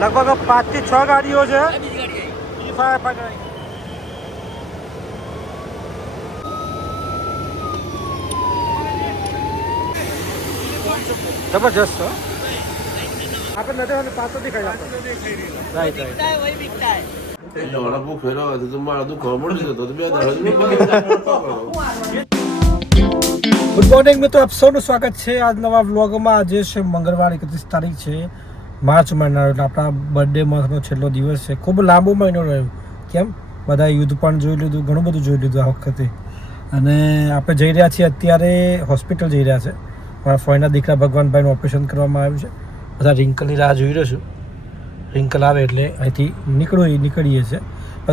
લગભગ 5 થી 6 ગાડીઓ છે. જબરજસ્ત આપણે નથી પાછો દેખાય રાઈટ ગુડ મોર્નિંગ મિત્રો, આપ સૌનું સ્વાગત છે આજ નવા વ્લોગમાં. આજે છે મંગળવાર, 31 તારીખ છે માર્ચ મહિનાનો, એટલે આપણા બર્થડે મંથનો છેલ્લો દિવસ છે. ખૂબ લાંબો મહિનો રહ્યો. કેમ? બધા યુદ્ધ પણ જોઈ લીધું, ઘણું બધું જોઈ લીધું આ વખતે. અને આપણે જઈ રહ્યા છીએ અત્યારે હોસ્પિટલ જઈ રહ્યા છે. મારા ફોઈના દીકરા ભગવાનભાઈનું ઓપરેશન કરવામાં આવ્યું છે. બધા રિંકલની રાહ જોઈ રહ્યો છું. રિંકલ આવે એટલે અહીંથી નીકળીએ છીએ.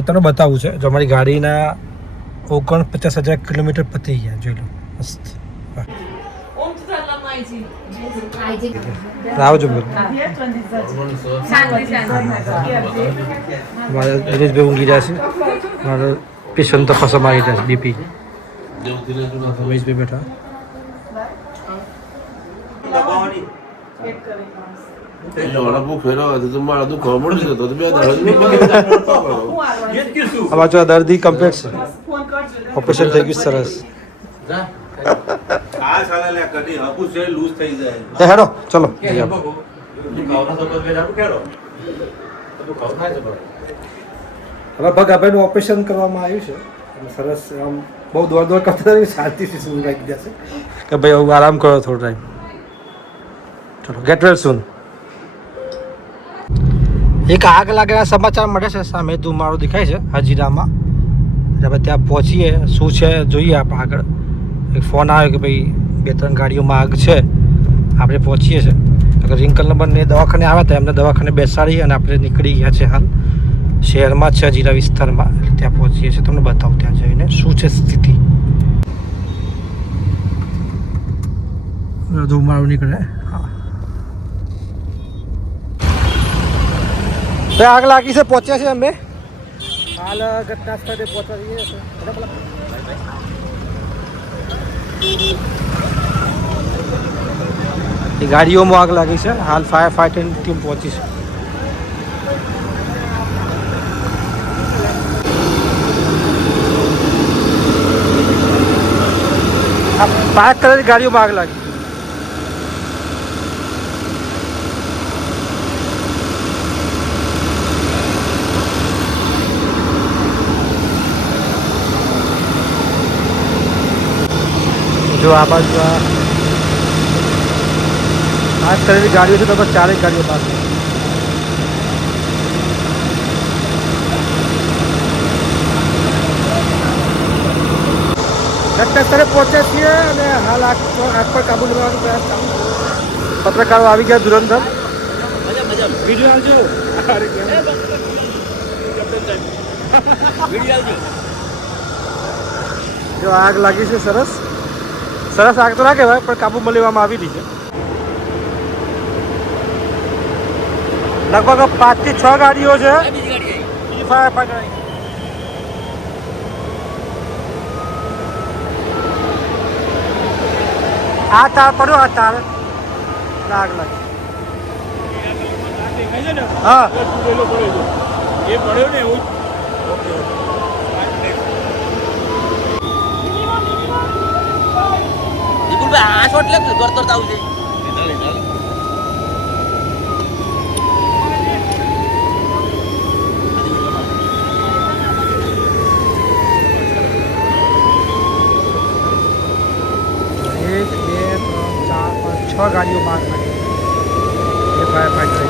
તમને બતાવવું છે, જો અમારી ગાડીના 49,000 કિલોમીટર પતી ગયા. જોઈ લો, મસ્ત. આવજો મારે દિનેશભાઈ ઊંઘી રહ્યા છે. મારે પેશન્ટ તપાસવા મારી રહ્યા છે, બીપી. રમેશભાઈ બેઠા. દર્દી કમ્પ્લીટ છે, ઓપરેશન થઈ ગયું સરસ. હેડો ચલો. હવે ભગાભાઈનું ઓપરેશન કરવામાં આવ્યું છે. સરસ. આમ બહુ દોડ કરતા શાંતિથી શું રાખી દેશે કે ભાઈ હવે આરામ કરો થોડો ટાઈમ. ચલો, ગેટ વેલ સૂન. એક આગ લાગેલા સમાચાર મળે છે. સામે ધુમાડો દેખાય છે હજીરામાં. આપણે ત્યાં પહોંચીએ, શું છે જોઈએ. આપણે આગળ એક ફોન આવ્યો કે ભાઈ 2-3 ગાડીઓમાં આગ છે, આપણે પહોંચીએ છીએ. અગર રિંકલ બંને દવાખાને આવ્યા હતા, એમને દવાખાને બેસાડી અને આપણે નીકળી ગયા છે. હાલ શહેરમાં છે, હજીરા વિસ્તારમાં. એટલે ત્યાં પહોંચીએ છીએ. તમને બતાવું ત્યાં જઈને શું છે સ્થિતિ. ધુમાડો નીકળે. હા, આગ લાગી છે. પહોંચ્યા છે અમે હાલ ઘટના સ્થળે પહોંચવા જઈએ છીએ. એ ગાડીઓમાં આગ લાગી છે. હાલ ફાયર ફાઇટરની ટીમ પહોંચી છે. આ 5 કલરની ગાડીઓમાં આગ લાગી. જો આ બાજુ આ કલરની ગાડીઓ છે, તો 4 ગાડીઓ પાસે. ઘટના સ્થળે પહોંચ્યા છીએ અને હાલ આગ પર કાબુ લેવાનો પ્રયાસ ચાલુ. પત્રકારો આવી ગયા ધુરંધર. વિડીયો આવજો. જો આગ લાગી છે. સરસ આગ તો ના કહેવાય, પણ કાબુમાં લેવામાં આવી રહી છે. લગભગ 5 થી 6 ગાડીઓ છે. આ તાર પડ્યો, આ તાર આગ લાગી. હા, એ પડ્યો ને એવું. આ શોટ લે દોડતા આવું છે. ગાડીઓ બહાર લાગી. એ ફાયર ફાઈટર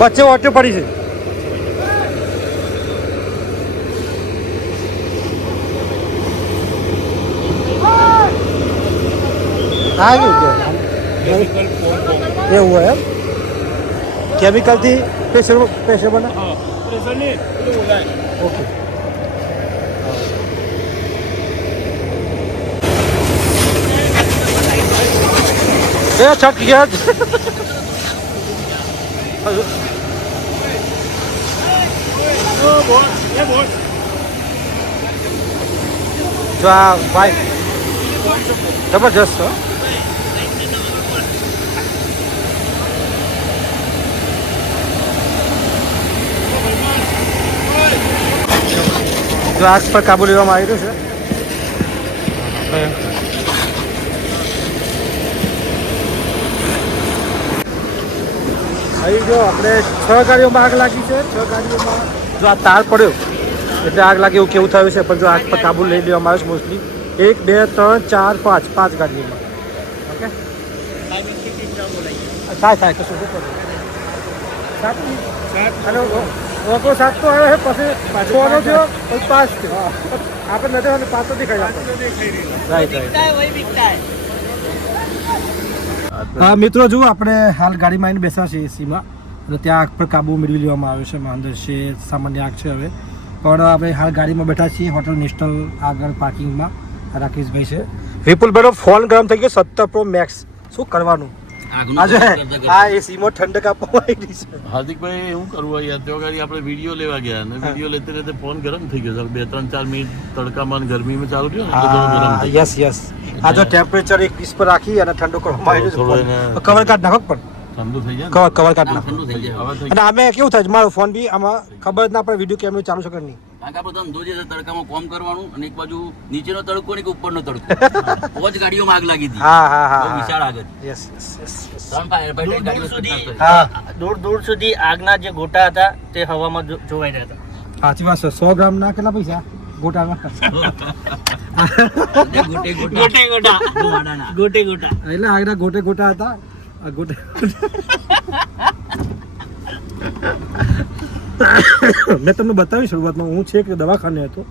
વચ્ચે ઓટો પડી છે. એવું એમ કેમિકલથી પ્રેશર બને. ઓકે. છટ ગયા. જો આ ભાઈ જબરજસ્ત. જો આગ પર કાબુ લેવામાં આવી રહ્યો છે. અહીં જો આપણે 6 ગાડીઓમાં આગ લાગી છે. 6 ગાડીઓમાં જો આ તાર પડ્યો એટલે આગ લાગે એવું કેવું થયું છે, પણ જો આગ પર કાબુ લઈ લેવામાં આવે છે મોસ્ટલી 1 2 3 4 5 ગાડીઓમાં. ઓકે થાય કશું અને ઓકો 7 તો આવ્યો છે, પછી 6 નો થયો, પછી 5 થયો. આપણે નથી અને 5 તો દેખાય આપણે. હા મિત્રો, જુઓ આપણે હાલ ગાડીમાં આવીને બેસા છીએ એસીમાં, અને ત્યાં આગ પર કાબુ મેળવી લેવામાં આવ્યો છે. અંદર છે સામાન્ય આગ છે હવે, પણ આપણે હાલ ગાડીમાં બેઠા છીએ હોટલ નેશનલ આગળ પાર્કિંગમાં. રાકેશભાઈ છે. વિપુલભાઈનો ફોન ગરમ થઈ ગયો 17 પ્રો મેક્સ. શું કરવાનું આજે આ એસીમાં ઠંડક આપવામાં આવી છે. હાર્દિકભાઈ શું કરવું યાર, તો ગાડી આપણે વિડીયો લેવા ગયા અને વિડીયો લેતે લેતે ફોન ગરમ થઈ ગયો. 2-3-4 મિનિટ તડકામાં ગરમીમાં ચાલુ થયો ને એટલે ગરમ થઈ યસ આ જો ટેમ્પરેચર 21 પર રાખી અને ઠંડો કરવામાં આવ્યો છે. કવર કાઢ નાખો, પણ ઠંડુ થઈ જાય, કવર કાઢ નાખો. અને આમે કેવું થાય મારો ફોન બી આમાં ખબર જ ના પડે વિડીયો કેમેરો ચાલુ છે કે નહીં. આપણે ધંધો છે તડકામાં કોમ કરવાનું, અને એક બાજુ નીચેનો તડકો ને ઉપરનો તડકો. પોચ ગાડીઓમાં આગ લાગી હતી. હા વિશાળ આગ યસ દૂર સુધી આગના જે ગોટા હતા તે હવામાં જોવાઈ રહ્યા હતા. સાચી વાત છે. 100 ગ્રામના કેટલા પૈસા ગોટાના? ગોટે ગોટા એટલે આગના ગોટા હતા. ગોટે મેં તમને બતાવ્યું શરૂઆતમાં, હું છે કે દવાખાને હતો,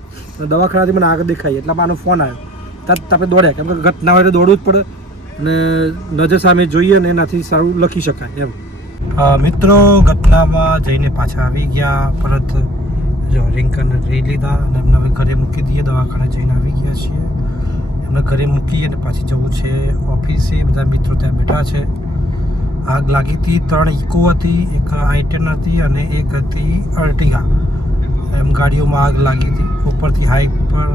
દવાખાનાથી મને આગળ દેખાઈ એટલે મારો ફોન આવ્યો. ત્યાં તમે દોડ્યા, કેમ કે ઘટના હોય તો દોડવું જ પડે, અને નજર સામે જોઈએ ને એનાથી સારું લખી શકાય એમ. મિત્રો ઘટનામાં જઈને પાછા આવી ગયા, પરત જો રિંકન રહી લીધા અને એમને હવે ઘરે મૂકી દઈએ. દવાખાને જઈને આવી ગયા છીએ, એમને ઘરે મૂકી અને પાછી જવું છે ઓફિસે. બધા મિત્રો ત્યાં બેઠા છે. આગ લાગી હતી. 3 ઇકો હતી, એક i10 હતી અને એક હતી અર્ટિગા. એમ ગાડીઓમાં આગ લાગી હતી. ઉપરથી હાઈટ પર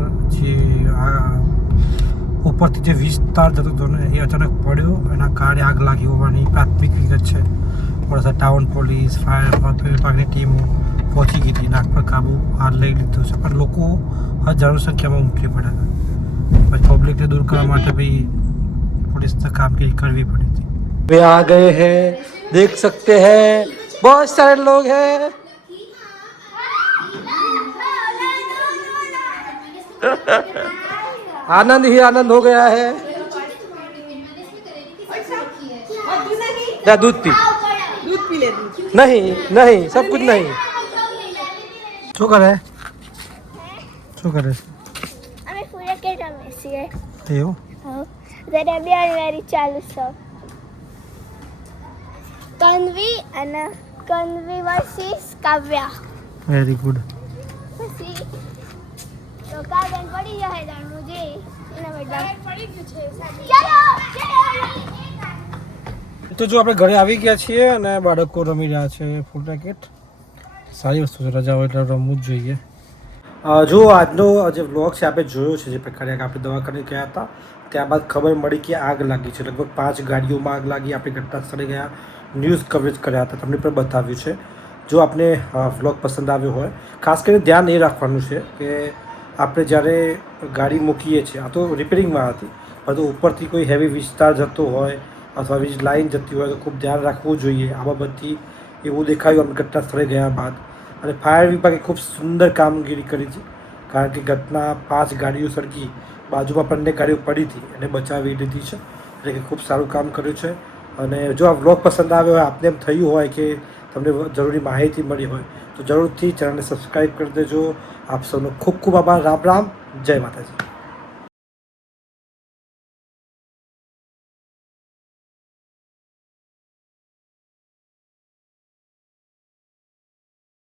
ઉપરથી જે વિસ્તાર જતો હતો ને એ અચાનક પડ્યો, એના કારણે આગ લાગી હોવાની પ્રાથમિક વિગત છે. થોડા ટાઉન પોલીસ, ફાયર વિભાગની ટીમો પહોંચી ગઈ હતી. આગ પર કાબુ હાલ લઈ લીધો છે, પણ લોકો હજારો સંખ્યામાં ઉમટી પડ્યા હતા. પછી પબ્લિકને દૂર કરવા માટે ભાઈ પોલીસને કામગીરી કરવી પડી હતી. वे आ गए हैं, देख सकते हैं बहुत सारे लोग हैं. आनंद ही आनंद हो गया है. या दूध पी ले. नहीं सब कुछ नहीं. શું કરે અમે પૂરા કેટલા મેસી એવું હા જરા બે ચાલુ છે. કન્વી વર્સિસ કાવ્યા. Very good. પછી તો કાવ્યાને પડી જાય જાણ મુજે એના બેટા પડી ગયું છે. તો જો આપણે ઘરે આવી ગયા છીએ અને બાળકો રમી રહ્યા છે ફૂલ રેકેટ. સારી વસ્તુ છે, રજા હોય એટલે રમવું જ જોઈએ. જો આજનો જે વ્લોગ છે આપણે જોયો છે, જે પ્રકારે આપણે દવાખાને ગયા હતા ત્યારબાદ ખબર મળી કે આગ લાગી છે. લગભગ 5 ગાડીઓમાં આગ લાગી. આપણે ઘટના સ્થળે ગયા, ન્યૂઝ કવરેજ કર્યા હતા, તમને પણ બતાવ્યું છે. જો આપને વ્લોગ પસંદ આવ્યો હોય, ખાસ કરીને ધ્યાન એ રાખવાનું છે કે આપણે જ્યારે ગાડી મૂકીએ છીએ, આ તો રિપેરિંગમાં હતી, પરંતુ ઉપરથી કોઈ હેવી વિસ્તાર જતો હોય અથવા વીજ લાઇન જતી હોય તો ખૂબ ધ્યાન રાખવું જોઈએ. આ બાબતથી એવું દેખાયું અમે ઘટના સ્થળે ગયા બાદ. અને ફાયર વિભાગે ખૂબ સુંદર કામગીરી કરી છે, કારણ કે ઘટના 5 ગાડીઓ સળગી, બાજુમાં પણ 2 ગાડીઓ પડી હતી એને બચાવી લીધી છે. એટલે કે ખૂબ સારું કામ કર્યું છે. અને જો આ વ્લોગ પસંદ આવ્યો હોય, આપને એમ થયું હોય કે તમને જરૂરી માહિતી મળી હોય તો જરૂરથી ચેનલને સબસ્ક્રાઈબ કરી દેજો. આપ સૌનો ખૂબ ખૂબ આભાર. રામ રામ, જય માતાજી.